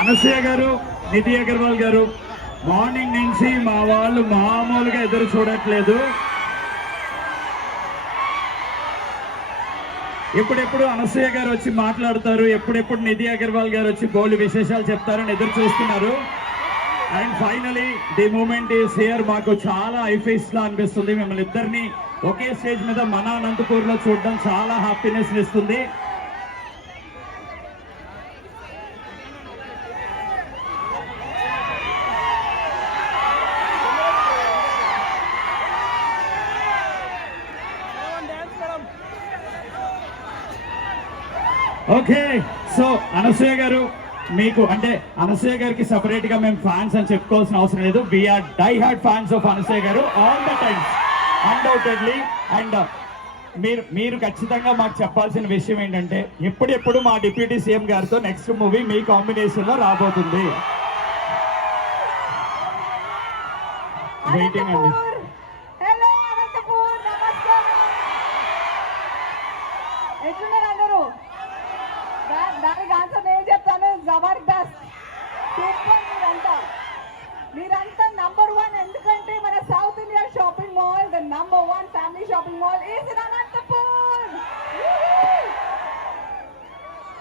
అనసూయ గారు, నిధి అగర్వాల్ గారు, మార్నింగ్ నుంచి మా వాళ్ళు మామూలుగా ఎదురు చూడట్లేదు. ఎప్పుడెప్పుడు అనసూయ గారు వచ్చి మాట్లాడతారు, ఎప్పుడెప్పుడు నిధి అగర్వాల్ గారు వచ్చి బోల్డ్ విశేషాలు చెప్తారని ఎదురు చూస్తున్నారు. And finally the moment is here. మాకు చాలా ఐఫేస్ లా అనిపిస్తుంది. మిమ్మల్ని ఇద్దరిని ఒకే స్టేజ్ మీద మన అనంతపూర్ లో చూడడం చాలా హ్యాపీనెస్ ఇస్తుంది. ఓకే, సో అనసూయ గారు, మీకు అంటే అనసూయ గారికి సపరేట్ గా మేము ఫ్యాన్స్ అని చెప్పుకోవాల్సిన అవసరం లేదు. We are die hard fans of Anasuya గారు all the times, undoubtedly. And మీరు ఖచ్చితంగా మాకు చెప్పాల్సిన విషయం ఏంటంటే, ఎప్పుడెప్పుడు మా డిప్యూటీ సీఎం గారితో నెక్స్ట్ మూవీ మీ కాంబినేషన్ లో రాబోతుంది. వెయిటింగ్ అండి. దానికి ఆన్సర్ నేను చెప్తాను. జబర్దస్త్, సూపర్. మీరంతా నంబర్ 1. ఎందుకంటే మన South India shopping mall, the number 1 family shopping mall is in Anantapur.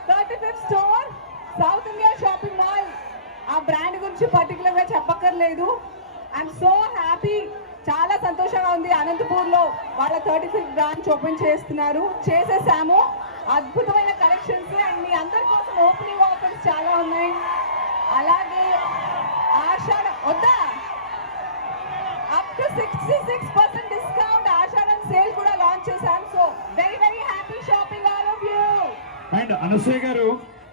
35th store South India shopping mall. ఆ బ్రాండ్ గురించి పర్టికులర్ గా చెప్పక్కర్లేదు. ఐఎమ్ సో హ్యాపీ, చాలా సంతోషంగా ఉంది. అనంతపూర్ లో వాళ్ళ 35th బ్రాంచ్ ఓపెన్ చేసేసాము. అద్భుతమైన కలెక్షన్స్ అండ్ మీ అందరి కోసం ఓపెనింగ్ ఆఫర్స్ చాలా ఉన్నాయి. అలాగే ఆషాఢం వద్దా, up to 66% discount Ashadham sale కూడా లాంచ్ చేశాం. So very very happy shopping all of you. And Anasuya garu,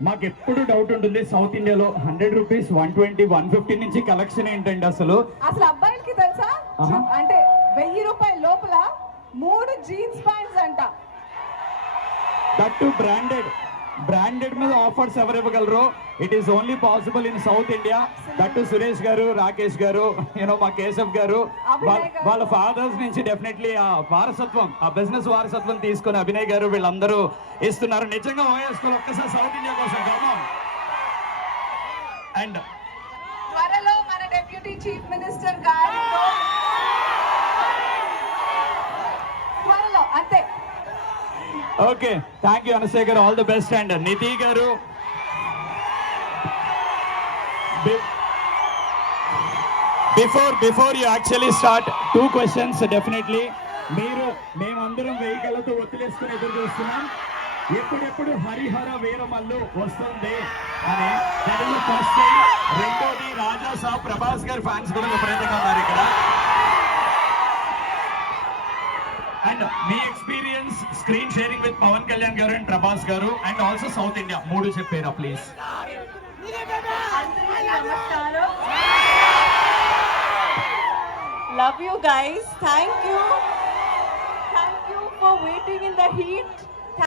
మాకు ఎప్పుడు డౌట్ ఉంటుంది, సౌత్ ఇండియాలో 100 రూపీస్, 120, 150 నుంచి కలెక్షన్ ఏంటండి అసలు అబ్బాయిలకి తెలుసా? అంటే 1000 రూపాయల లోపల 3 జీన్స్ ప్యాంట్స్ అంట. దట్ టు బ్రాండెడ్ మీద ఆఫర్స్ ఎవరు ఇవ్వగలరు? It is only possible in south India. That to Suresh గారు, రాకేష్ గారు, మా కేశవ్ గారు, వాళ్ళ ఫాదర్స్ నుంచి డెఫినెట్లీ ఆ వారసత్వం, ఆ బిజినెస్ వారసత్వం తీసుకుని అభినయ్ గారు వీళ్ళందరూ ఇస్తున్నారు. నిజంగా ఓఎస్కో ఒక్కసారి సౌత్ ఇండియా కోసం గర్వం. అండ్ త్వరలో మన డెప్యూటీ చీఫ్ మినిస్టర్ గారితో త్వరలో అంతే. ఓకే, థ్యాంక్ యూ అనసూయ గారు, ఆల్ ది బెస్ట్. అండ్ నిధి గారు, before you actually start, 2 questions definitely. మేమందరం వెహికల్తో ఒత్తిలేసుకుని ఎదురు చూస్తున్నాం, ఎప్పుడెప్పుడు హరిహర వీరమల్లు వస్తుంది అని. First time. రెండోది, రాజా సాబ్ ప్రభాస్ గారి ఫ్యాన్స్ కూడా విపరీతంగా ఉన్నారు ఇక్కడ. అండ్ మీ experience screen sharing with Pawan Kalyan garu and Prabhas గారు అండ్ ఆల్సో సౌత్ ఇండియా 3 చెప్పారా please. Love you guys. Thank you for waiting in the heat.